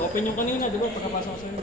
Open yung kanina, di ba? Pagkapasok ko sa'yo.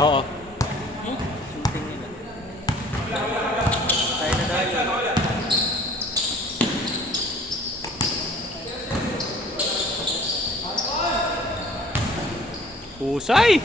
Oo. Shooting nila. Tayo na tayo. Husay!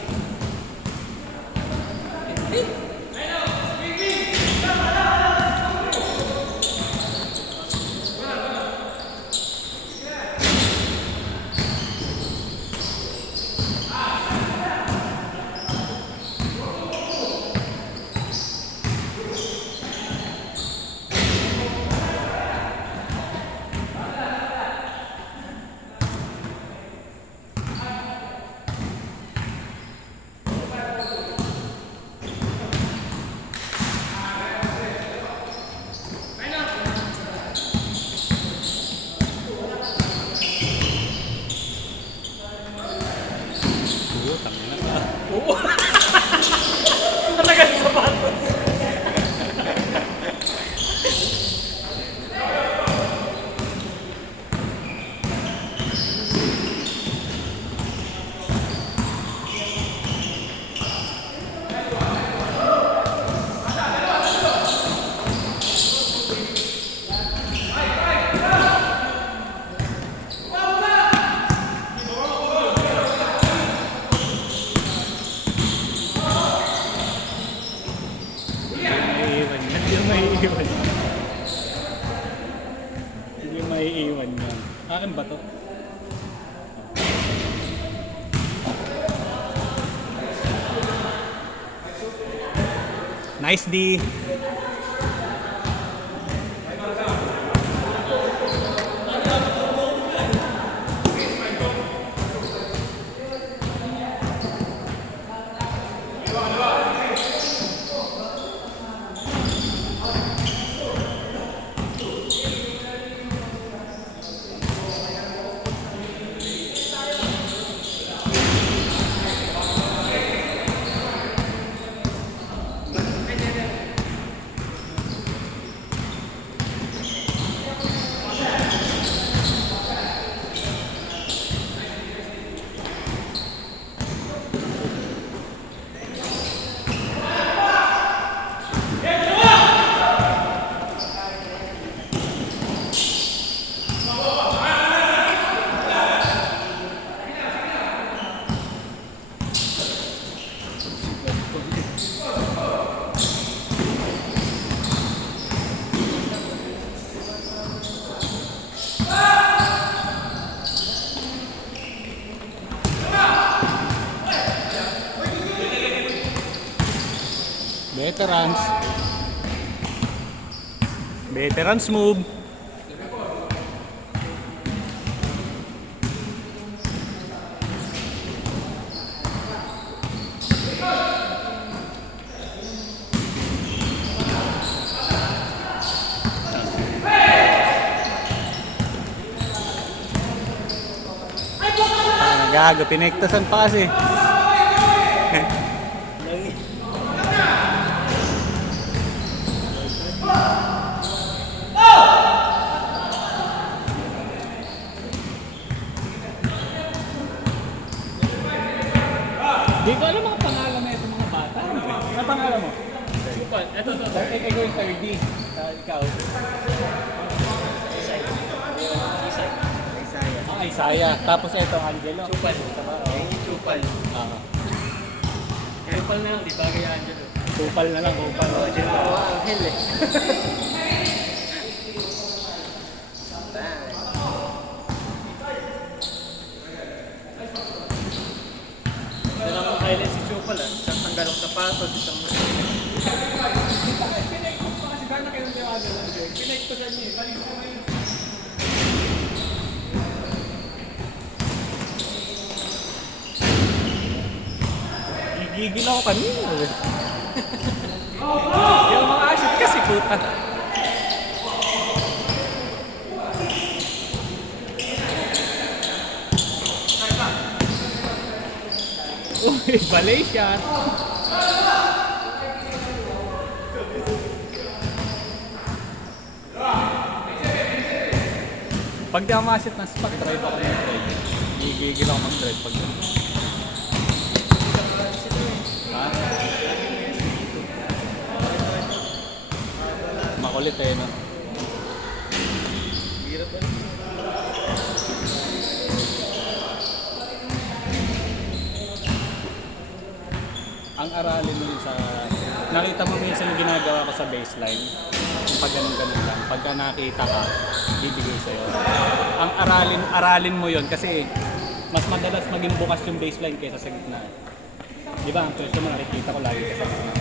Hindi maiiwan yan. Akin ba to? Nice D. veterans. Veterans move. Gago, pinektasan pa kasi. Di ko alam mga pangalan na itong mga bata. Ano pangalan mo? Supal. Ito. Ikaw yung 3D. Ikaw. Isaya. Isaiah. Tapos ito, Angelo. Supal. Supal. Supal na lang, di ba kay Angelo? Kupal na lang, kupal. Angel eh. Dalang ang highlight si Supal ah. Isang tanggal ng sapatos, isang Pinektos pa kasi gano'n kayo ng tiwala lang. Pinektosan niya. Balik sa ngayon. Gigigil ako kanina. Yung mga asit kasi puta. Uy, balay shot. Pag di ako masit ng spot, drive ako ng drive. Gigigil ako mag-drive pag gano'n. Ha? Makulit eh, no? hirap ba? Ang aralin mo yun sa... Nakita mo minsan yung ginagawa ko sa baseline. Yung pag ganun-ganun lang. Pagka nakita ka, bibigay sa'yo. Ang aralin mo yun kasi mas madalas maging bukas yung baseline kaysa sa gitna. Di ba? Ang pwesto mo nakikita ko lagi sa gitna.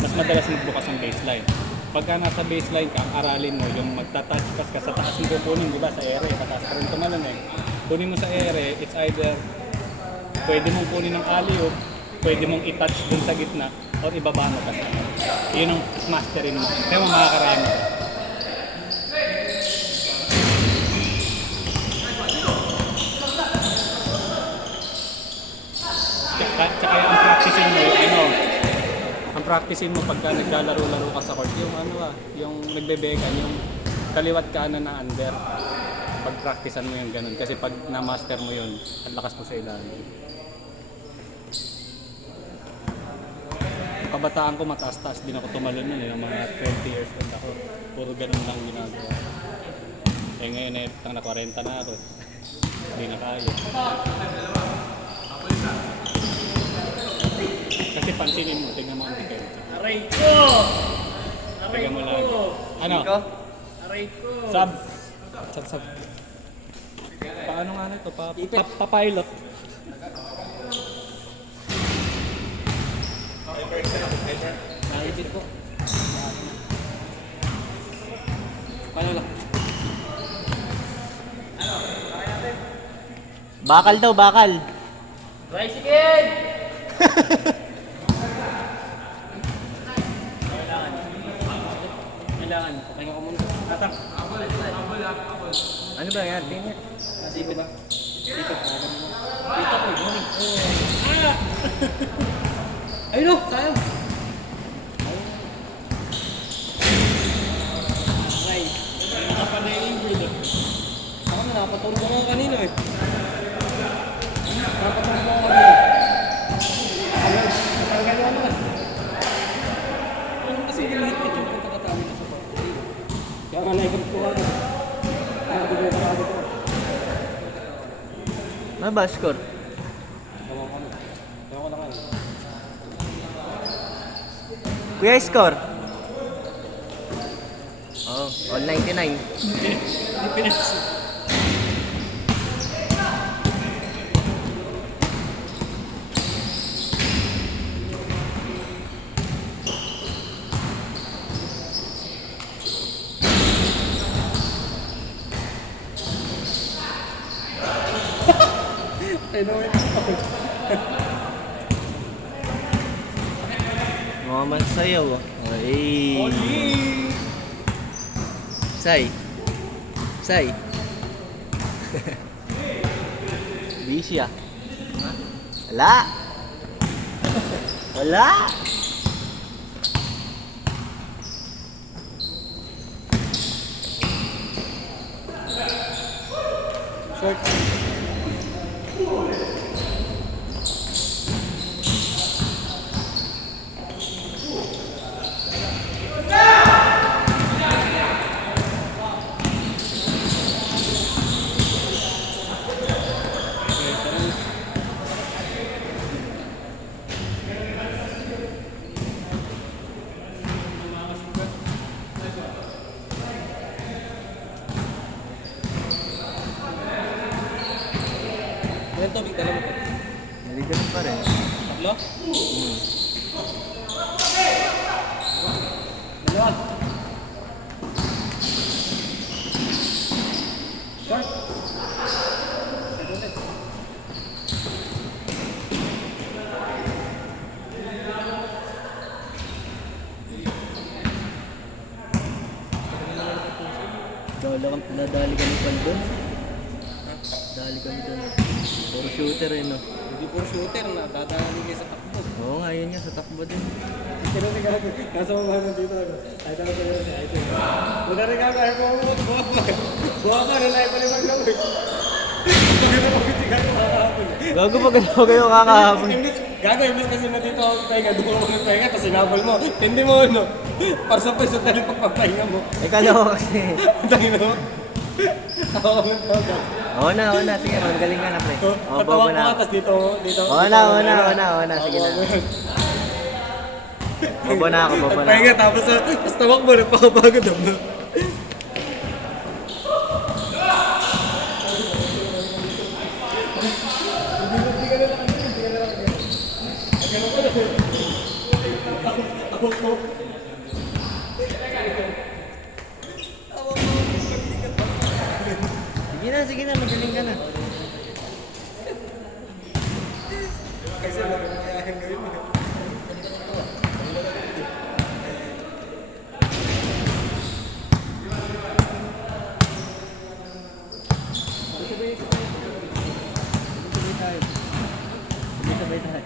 Mas madalas magbukas yung baseline. Pagka nasa baseline ka, ang aralin mo yung magta-touch pass ka sa taas mo kukunin, di ba? Sa ere, pataas ka rin tumalon eh. Kunin mo sa ere, it's either pwede mong kunin ng alley-oop, pwede mong i-touch dun sa gitna, or ibaba mo kasi. Yun ang masterin mo. Kaya mo makakaraya mo. Tsaka ang practicing mo, ang practicing mo pagka naglalaro-laro ka sa court, yung yung nagbebekan, yung kaliwat kanan na under. Pag-practicean mo yung ganun. Kasi pag na-master mo yun, ang lakas mo sa ilalim. Kabataan ko mataas-taas din ako tumalon nun, yung mga 20 years old ako. Puro ganun lang ginagawa. Eh ngayon eh, na 40 na ako. Hindi na kaya. Kasi pansinin mo, tingnan mo ang defense. Aray ko! Aray Tingnan mo lang. ko! Ano? Aray ko! Sub. Paano nga na ito? Pa-pilot. Naipit po. Paano lang? Bakal daw, bakal. Tricycle! Kailangan. Pahinga ko muna. Atak. Ano ba yan? Tingnan. Nasipit ba? Dito. Dito ko. Ayun o! Sayang! Aray. Nakapanay yung injured eh. Ako na, napatulog ako kanino eh. Napatulog ako kanino. Napagano ano na. Kasi nilihit yung pagkakatawid ko sa pag. Kaya nga naikot ko ako. Nakatulog ako ako. Ano ba score? Ewan ko na. Ewan ko na kayo. Kuya, score? Oh, all 99. Hindi pinasa. Pinuwi Mga mansayaw oh. Ay. Say. Say. Busy ah. Wala. Wala. Short. Ilan tubig dala mo pa? Naligat pa rin. Tatlo? Dalawa. Short. Second. Nadali kami pa doon. Dali kami doon. Puro shooter eh no. Hindi puro shooter na, dadali kayo sa takbo. Oo nga, yun nga, sa takbo din. Pero ni gago, nasa mga mo dito ako. Ay, tala ko yun siya. Ito yun. Wala rin gago, ay buha ka. Buha ka, nalay pa limang gago. Pagkita mo kasi gago kakahapon. Gago pa ganito kayo kakahapon. Gago, imbis kasi na dito ako pahinga, doon ako nagpahinga, tapos sinabol mo. Hindi mo ano, para sa peso dali pagpapahinga mo. Kala ko kasi. Tangin mo. Ako kami po, gago. Oo na. Sige, magaling ka na, pre. Oo, Natawa bobo ko na. nga, tapos dito. Oo na. Sige na. Bobo na ako. Nagpahinga, tapos tawag mo, nagpakapagod ako. Sige na, magaling ka na. Sabay tayo.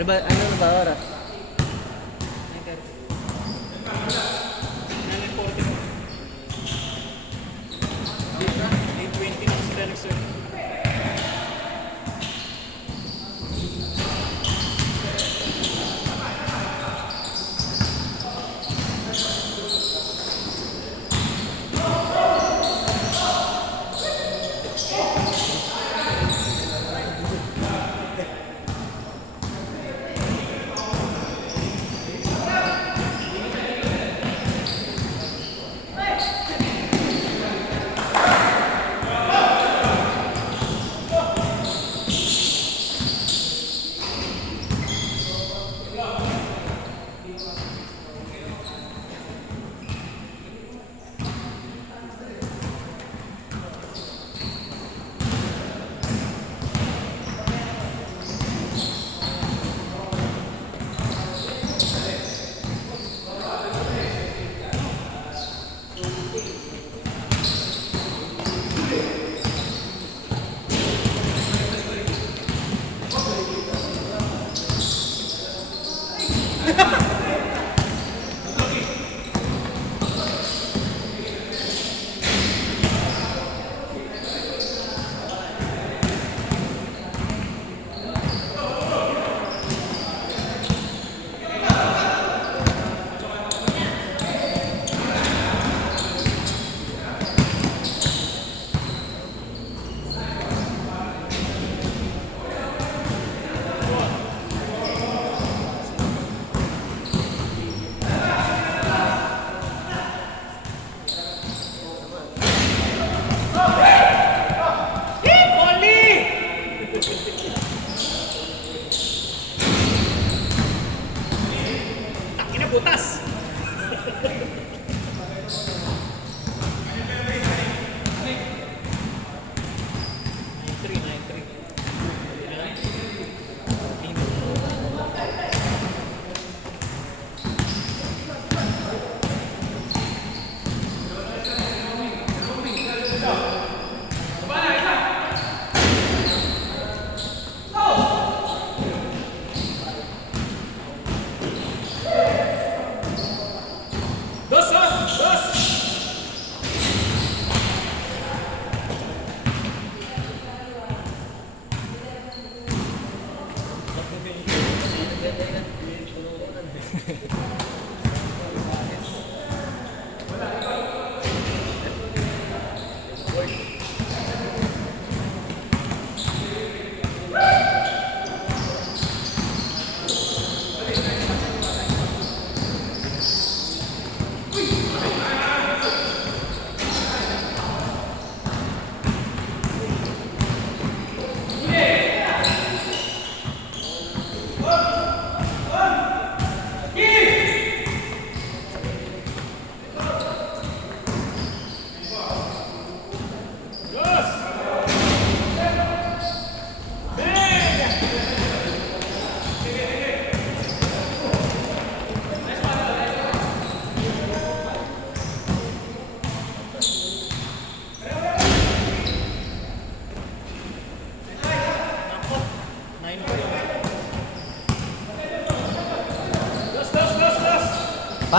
Ano ba oras?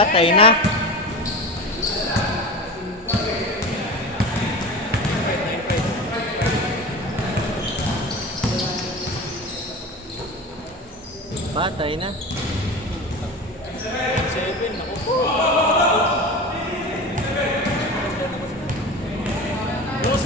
Patay na. Patay na. 7, ako po. Dos!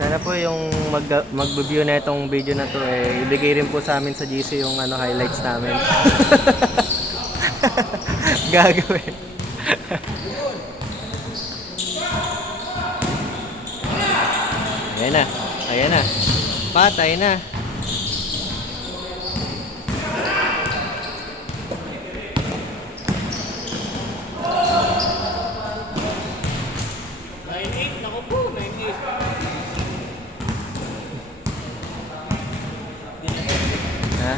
Sana po yung mag-view na itong video na to ibigay rin po sa amin sa GC yung highlights namin. Gagawin. Ayan na. Patay na. Ha?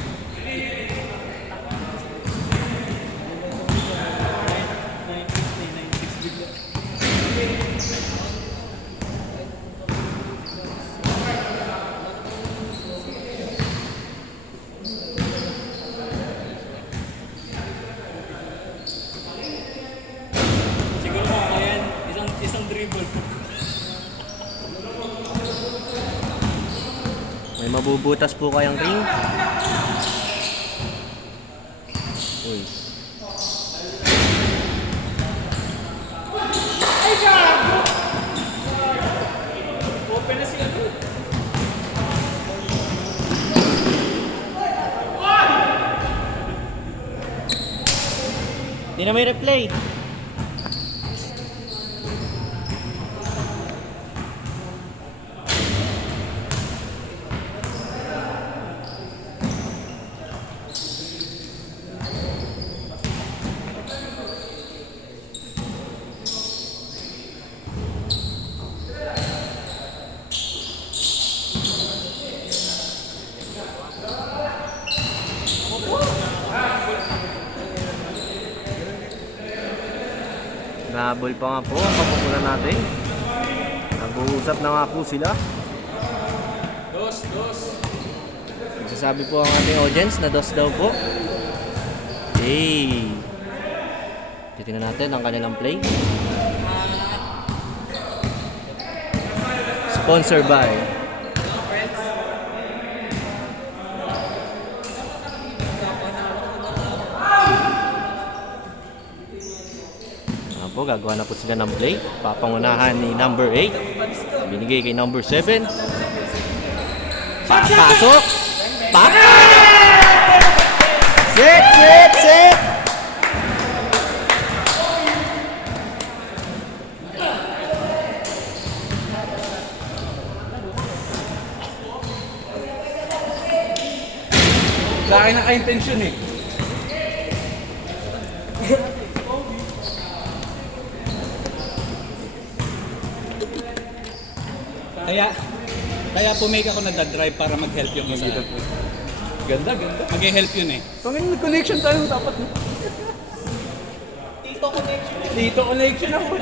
Siguro mo kaya isang dribble. May mabubutas po kayang ring. Uy. Open na siya doon. Di na may replay. Nahabol pa nga po ang kapukulan natin. Nag-uusap na nga po sila. Dos. Nagsasabi po ang ating audience na dos daw po. Hey! Titingnan natin ang kanilang play. Sponsored by po, gagawa na po sila ng play. Papangunahan ni number 8. Binigay kay number 7. Pasok! Set! Sa akin naka-intention eh. Kaya pumake ako nagda-drive para mag-help yung isa. Ganda. Mag-help yun eh. Pangin connection tayo dapat. Dito connection ako.